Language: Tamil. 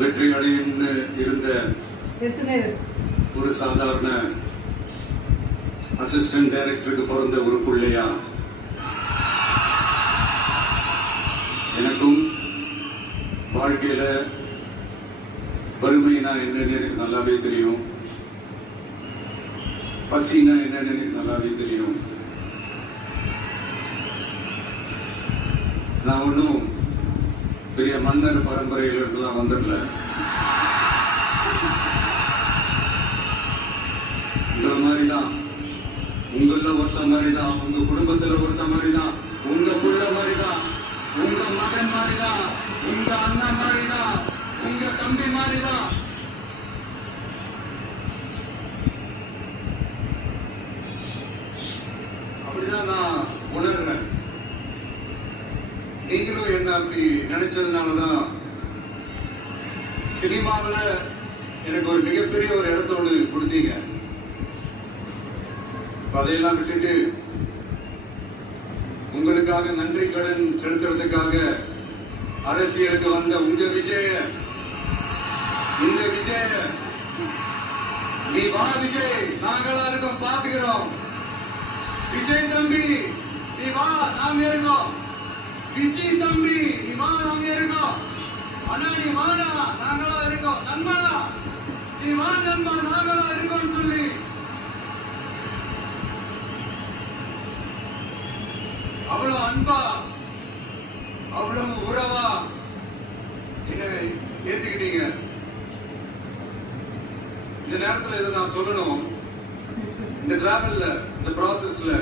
வெற்றி அடையும் இருந்த ஒரு சாதாரண அசிஸ்டன்ட் டைரக்டருக்கு பிறந்த ஒரு பிள்ளையா எனக்கும் வாழ்க்கையில வறுமைனா என்னன்னு எனக்கு நல்லாவே தெரியும், பசினா என்னன்னு எனக்கு நல்லாவே தெரியும். நான் ஒன்னும் பெரிய மன்னர் பரம்பரையில இருந்துலாம் வந்துடல. உங்கள மாதிரிதான், உங்கள ஒருத்த மாதிரிதான், உங்க குடும்பத்துல ஒருத்த மாதிரிதான், உங்க புள்ள மாதிரிதான், உங்க மகன் மாதிரிதான், உங்க அண்ணன் மாதிரிதான், உங்க தம்பி மாதிரிதான். அப்படிதான் நான் உணர்றேன். நீங்களும் என்ன அப்படி நினைச்சதுனாலதான் சினிமாவில எனக்கு ஒரு மிகப்பெரிய ஒரு இடத்தோடு கொடுத்தீங்க. அதையெல்லாம் விட்டுட்டு உங்களுக்காக நன்றி கடன் செலுத்துறதுக்காக அரசியலுக்கு வந்த உங்க விஜய, இந்த விஜய, நீ வா விஜய், நாங்களா இருக்கோம், பாத்துக்கிறோம். விஜய் தம்பி நீ வா, நாங்க இருக்கோம். விஜய் தம்பி நீ வா, நாங்க இருக்கோம். அண்ணா நீ வாடா, நாங்களா இருக்கோம். நண்பா நீ வா நண்பா, நாங்களா இருக்கோம் சொல்லி அவ்வளவு அன்பா, அவ்வளவு உறவா என்ன ஏத்துக்கிட்டீங்க. இந்த நேரத்தில் இதை நான் சொல்லணும். இந்த டிராவல்ல, இந்த ப்ராசஸ்ல